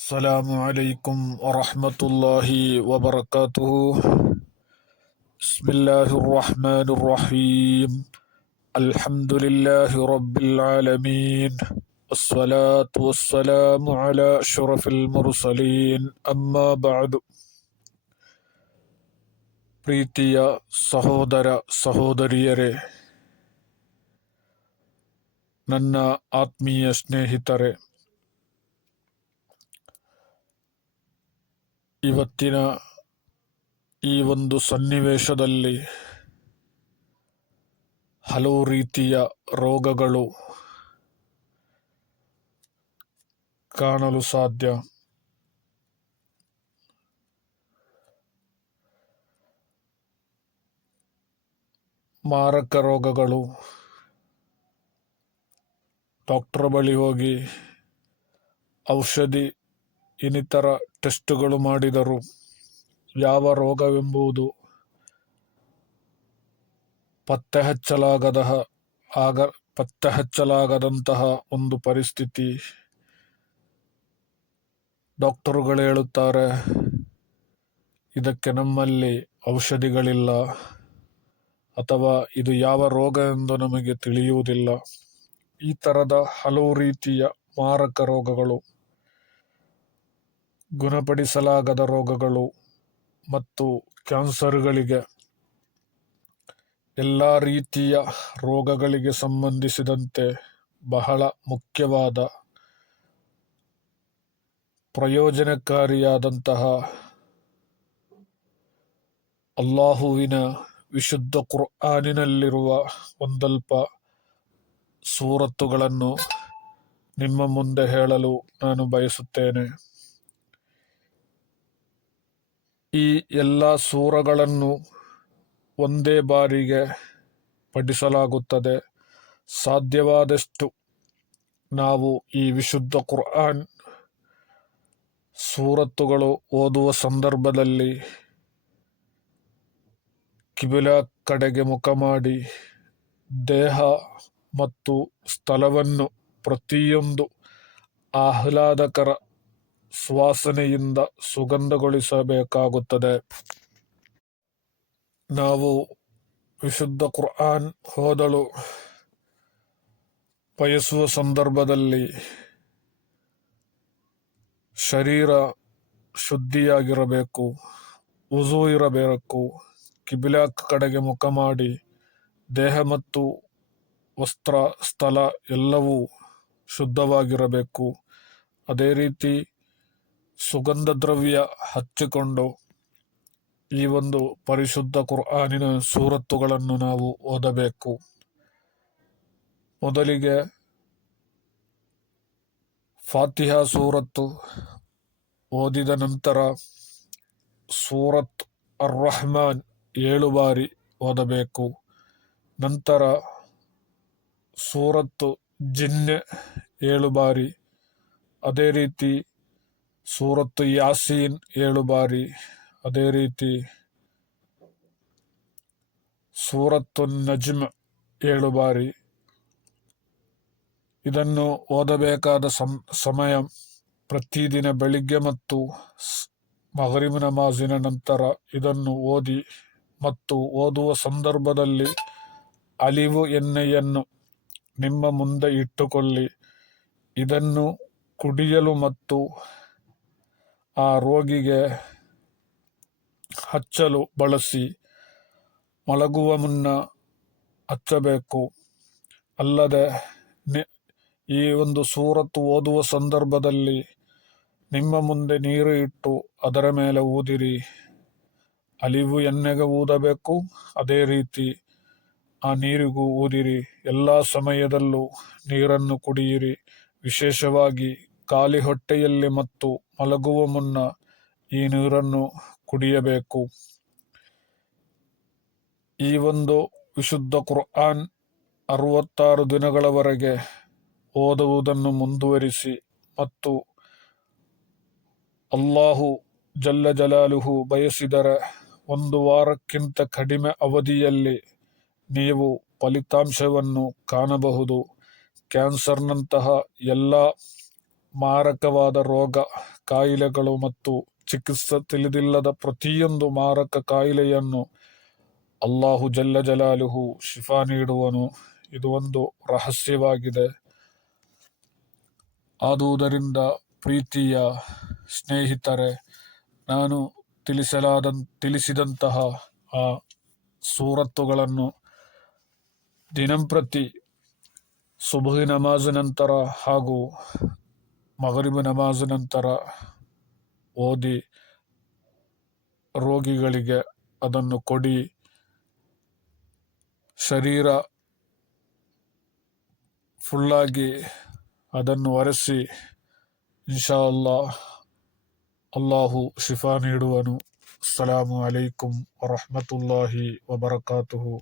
السلام عليكم ورحمة الله وبركاته. بسم الله الرحمن الرحيم. الحمد لله رب العالمين، والصلاة والسلام على أشرف المرسلين. أما بعد. ಪ್ರೀತಿಯ ಸಹೋದರ ಸಹೋದರಿಯರೇ, ನನ್ನ ಆತ್ಮೀಯ ಸ್ನೇಹಿತರೆ, ಇವತ್ತಿನ ಈ ಒಂದು ಸನ್ನಿವೇಶದಲ್ಲಿ ಹಲವು ರೀತಿಯ ರೋಗಗಳು ಕಾಣಲು ಸಾಧ್ಯ. ಮಾರಕ ರೋಗಗಳು. ಡಾಕ್ಟರ್ ಬಳಿ ಹೋಗಿ ಔಷಧಿ ಇನ್ನಿತರ ಟೆಸ್ಟ್ಗಳು ಮಾಡಿದರು ಯಾವ ರೋಗವೆಂಬುದು ಪತ್ತೆ ಹಚ್ಚಲಾಗದಂತಹ ಒಂದು ಪರಿಸ್ಥಿತಿ. ಡಾಕ್ಟರುಗಳು ಹೇಳುತ್ತಾರೆ, ಇದಕ್ಕೆ ನಮ್ಮಲ್ಲಿ ಔಷಧಿಗಳಿಲ್ಲ, ಅಥವಾ ಇದು ಯಾವ ರೋಗ ಎಂದು ನಮಗೆ ತಿಳಿಯುವುದಿಲ್ಲ. ಈ ಥರದ ಹಲವು ರೀತಿಯ ಮಾರಕ ರೋಗಗಳು, ಗುಣಪಡಿಸಲಾಗದ ರೋಗಗಳು ಮತ್ತು ಕ್ಯಾನ್ಸರ್ಗಳಿಗೆ, ಎಲ್ಲ ರೀತಿಯ ರೋಗಗಳಿಗೆ ಸಂಬಂಧಿಸಿದಂತೆ ಬಹಳ ಮುಖ್ಯವಾದ ಪ್ರಯೋಜನಕಾರಿಯಾದಂತಹ ಅಲ್ಲಾಹುವಿನ ವಿಶುದ್ಧ ಕುರ್ಆನಿನಲ್ಲಿರುವ ಒಂದಲ್ಪ ಸೂರತ್ತುಗಳನ್ನು ನಿಮ್ಮ ಮುಂದೆ ಹೇಳಲು ನಾನು ಬಯಸುತ್ತೇನೆ. ಈ ಎಲ್ಲ ಸೂರಗಳನ್ನು ಒಂದೇ ಬಾರಿಗೆ ಪಠಿಸಲಾಗುತ್ತದೆ. ಸಾಧ್ಯವಾದಷ್ಟು ನಾವು ಈ ವಿಶುದ್ಧ ಕುರ್ಆನ್ ಸೂರತ್ತುಗಳು ಓದುವ ಸಂದರ್ಭದಲ್ಲಿ ಕಿಬಿಲಾ ಕಡೆಗೆ ಮುಖ ಮಾಡಿ ದೇಹ ಮತ್ತು ಸ್ಥಳವನ್ನು ಪ್ರತಿಯೊಂದು ಆಹ್ಲಾದಕರ ಸುವಾಸನೆಯಿಂದ ಸುಗಂಧಗೊಳಿಸಬೇಕಾಗುತ್ತದೆ. ನಾವು ವಿಶುದ್ಧ ಕುರ್ಆನ್ ಓದಲು ಬಯಸುವ ಸಂದರ್ಭದಲ್ಲಿ ಶರೀರ ಶುದ್ಧಿಯಾಗಿರಬೇಕು, ವುಜು ಇರಬೇಕು, ಕಿಬಿಲಾ ಕಡೆಗೆ ಮುಖ ಮಾಡಿ ದೇಹ ಮತ್ತು ವಸ್ತ್ರ ಸ್ಥಳ ಎಲ್ಲವೂ ಶುದ್ಧವಾಗಿರಬೇಕು. ಅದೇ ರೀತಿ ಸುಗಂಧ ದ್ರವ್ಯ ಹಚ್ಚಿಕೊಂಡು ಈ ಒಂದು ಪರಿಶುದ್ಧ ಕುರ್ಆನಿನ ಸೂರತ್ತುಗಳನ್ನು ನಾವು ಓದಬೇಕು. ಮೊದಲಿಗೆ ಫಾತಿಹಾ ಸೂರತ್ತು ಓದಿದ ನಂತರ ಸೂರತ್ ಅರ್-ರಹ್ಮಾನ್ 7 ಬಾರಿ ಓದಬೇಕು. ನಂತರ ಸೂರತ್ತು ಜಿನ್ನೆ 7 ಬಾರಿ, ಅದೇ ರೀತಿ ಸೂರತ್ತು ಯಾಸೀನ್ 7 ಬಾರಿ, ಅದೇ ರೀತಿ ಸೂರತ್ತು ನಜ್ಮ್ 7 ಬಾರಿ. ಇದನ್ನು ಓದಬೇಕಾದ ಸಮಯ ಪ್ರತಿದಿನ ಬೆಳಿಗ್ಗೆ ಮತ್ತು ಮಗರಿಬ್ ನಮಾಜಿನ ನಂತರ ಇದನ್ನು ಓದಿ ಮತ್ತು ಓದುವ ಸಂದರ್ಭದಲ್ಲಿ ಅಲಿವು ಎಣ್ಣೆಯನ್ನು ನಿಮ್ಮ ಮುಂದೆ ಇಟ್ಟುಕೊಳ್ಳಿ. ಇದನ್ನು ಕುಡಿಯಲು ಮತ್ತು ಆ ರೋಗಿಗೆ ಹಚ್ಚಲು ಬಳಸಿ. ಮಲಗುವ ಮುನ್ನ ಹಚ್ಚಬೇಕು. ಅಲ್ಲದೆ ಈ ಒಂದು ಸೂರತ್ತು ಓದುವ ಸಂದರ್ಭದಲ್ಲಿ ನಿಮ್ಮ ಮುಂದೆ ನೀರು ಇಟ್ಟು ಅದರ ಮೇಲೆ ಊದಿರಿ. ಅಲಿವು ಎಣ್ಣೆಗೆ ಊದಬೇಕು, ಅದೇ ರೀತಿ ಆ ನೀರಿಗೂ ಊದಿರಿ. ಎಲ್ಲ ಸಮಯದಲ್ಲೂ ನೀರನ್ನು ಕುಡಿಯಿರಿ. ವಿಶೇಷವಾಗಿ ಖಾಲಿ ಹೊಟ್ಟೆಯಲ್ಲಿ ಮತ್ತು ಮಲಗುವ ಮುನ್ನ ಈ ನೀರನ್ನು ಕುಡಿಯಬೇಕು. ಈ ಒಂದು ವಿಶುದ್ಧ ಕುರ್ಆನ್ 66 ದಿನಗಳವರೆಗೆ ಓದುವುದನ್ನು ಮುಂದುವರಿಸಿ ಮತ್ತು ಅಲ್ಲಾಹು ಜಲ್ಲ ಜಲಾಲುಹು ಬಯಸಿದರೆ 1 ವಾರಕ್ಕಿಂತ ಕಡಿಮೆ ಅವಧಿಯಲ್ಲಿ ನೀವು ಫಲಿತಾಂಶವನ್ನು ಕಾಣಬಹುದು. ಕ್ಯಾನ್ಸರ್ನಂತಹ ಎಲ್ಲ ಮಾರಕವಾದ ರೋಗ ಕಾಯಿಲೆಗಳು ಮತ್ತು ಚಿಕಿತ್ಸೆ ತಿಳಿದಿಲ್ಲದ ಪ್ರತಿಯೊಂದು ಮಾರಕ ಕಾಯಿಲೆಯನ್ನು ಅಲ್ಲಾಹು ಜಲ್ಲ ಜಲಾಲುಹು ಶಿಫಾ ನೀಡುವನು. ಇದು ಒಂದು ರಹಸ್ಯವಾಗಿದೆ. ಆದುದರಿಂದ ಪ್ರೀತಿಯ ಸ್ನೇಹಿತರೆ, ನಾನು ತಿಳಿಸಿದಂತಹ ಆ ಸೂರತ್ತುಗಳನ್ನು ದಿನಂಪ್ರತಿ ಸುಬಹಿ ನಮಾಜ್ ನಂತರ ಹಾಗೂ ಮಗರಿಬ್ ನಮಾಜ್ ನಂತರ ಓದಿ ರೋಗಿಗಳಿಗೆ ಅದನ್ನು ಕೊಡಿ. ಶರೀರ ಫುಲ್ಲಾಗಿ ಅದನ್ನು ಒರೆಸಿ. ಇನ್ಶಾ ಅಲ್ಲಾಹು ಶಿಫಾ ನೀಡುವನು. ಅಸ್ಸಲಾಮು ಅಲೈಕುಂ ವರಹಮತುಲ್ಲಾಹಿ ವಬರಕಾತುಹು.